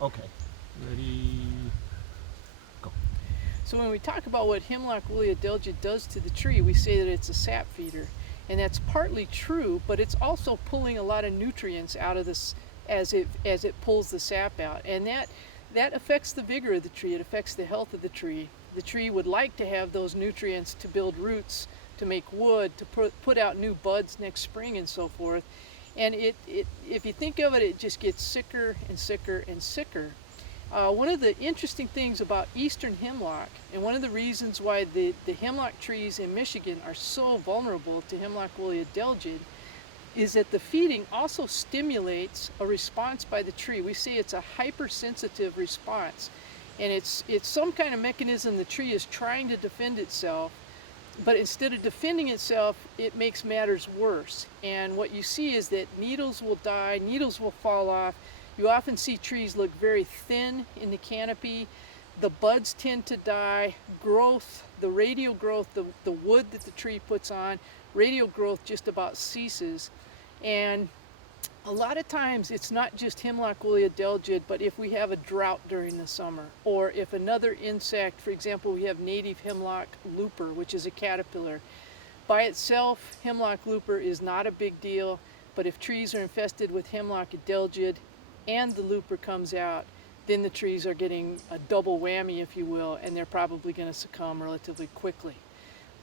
Okay. Ready, go. So when we talk about what Hemlock woolly adelgid does to the tree, we say that it's a sap feeder. And that's partly true, but it's also pulling a lot of nutrients out of this as it pulls the sap out. And that affects the vigor of the tree. It affects the health of the tree. The tree would like to have those nutrients to build roots, to make wood, to put out new buds next spring and so forth. And if you think of it, it just gets sicker and sicker and sicker. One of the interesting things about eastern hemlock, and one of the reasons why the hemlock trees in Michigan are so vulnerable to Hemlock woolly adelgid, is that the feeding also stimulates a response by the tree. We say it's a hypersensitive response, and it's some kind of mechanism the tree is trying to defend itself, but instead of defending itself, it makes matters worse. And what you see is that needles will die, needles will fall off. You often see trees look very thin in the canopy. The buds tend to die. Growth, the radial growth, the wood that the tree puts on, radial growth just about ceases. And a lot of times it's not just Hemlock woolly adelgid, but if we have a drought during the summer, or if another insect, for example, we have native hemlock looper, which is a caterpillar. By itself, hemlock looper is not a big deal, but if trees are infested with Hemlock adelgid and the looper comes out, then the trees are getting a double whammy, if you will, and they're probably going to succumb relatively quickly.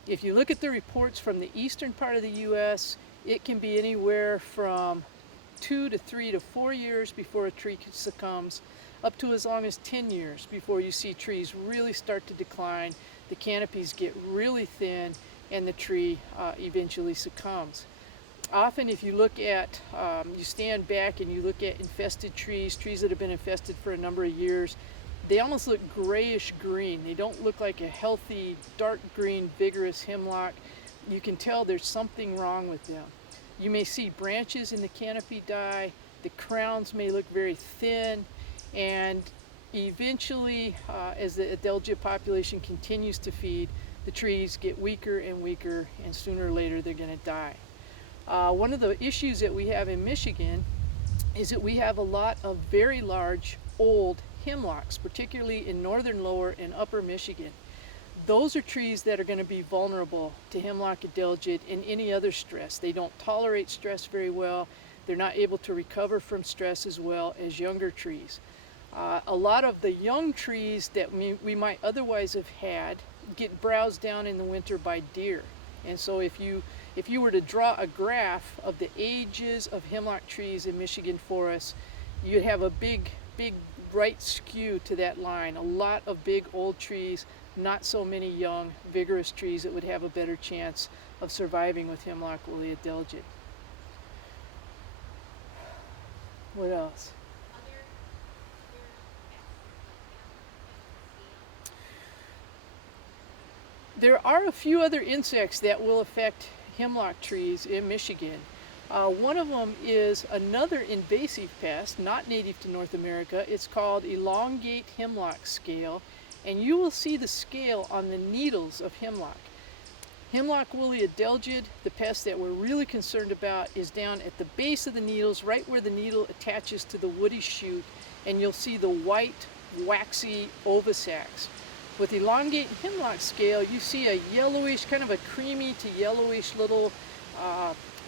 If you look at the reports from the eastern part of the U.S., it can be anywhere from 2 to 3 to 4 years before a tree succumbs, up to as long as 10 years before you see trees really start to decline, the canopies get really thin, and the tree eventually succumbs. Often if you look at, you stand back and you look at infested trees, trees that have been infested for a number of years, they almost look grayish green. They don't look like a healthy, dark green, vigorous hemlock. You can tell there's something wrong with them. You may see branches in the canopy die, the crowns may look very thin, and eventually, as the adelgid population continues to feed, the trees get weaker and weaker, and sooner or later they're going to die. One of the issues that we have in Michigan is that we have a lot of very large, old hemlocks, particularly in northern lower and upper Michigan. Those are trees that are going to be vulnerable to Hemlock adelgid and any other stress. They don't tolerate stress very well. They're not able to recover from stress as well as younger trees. A lot of the young trees that we might otherwise have had get browsed down in the winter by deer. And so if you were to draw a graph of the ages of hemlock trees in Michigan forests, you'd have a big right skew to that line. A lot of big old trees, not so many young, vigorous trees that would have a better chance of surviving with Hemlock woolly adelgid. What else? There are a few other insects that will affect hemlock trees in Michigan. One of them is another invasive pest, not native to North America. It's called elongate hemlock scale, and you will see the scale on the needles of hemlock. Hemlock woolly adelgid, the pest that we're really concerned about, is down at the base of the needles, right where the needle attaches to the woody shoot, and you'll see the white, waxy ovisacs. With elongate hemlock scale, you see a yellowish, kind of a creamy to yellowish little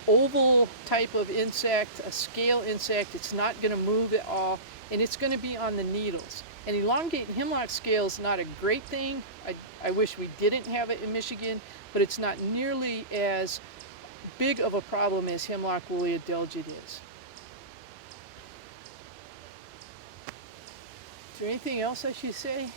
oval type of insect, a scale insect. It's not going to move at all, and it's going to be on the needles. And elongate hemlock scale is not a great thing. I wish we didn't have it in Michigan, but it's not nearly as big of a problem as Hemlock woolly adelgid is. Is there anything else I should say?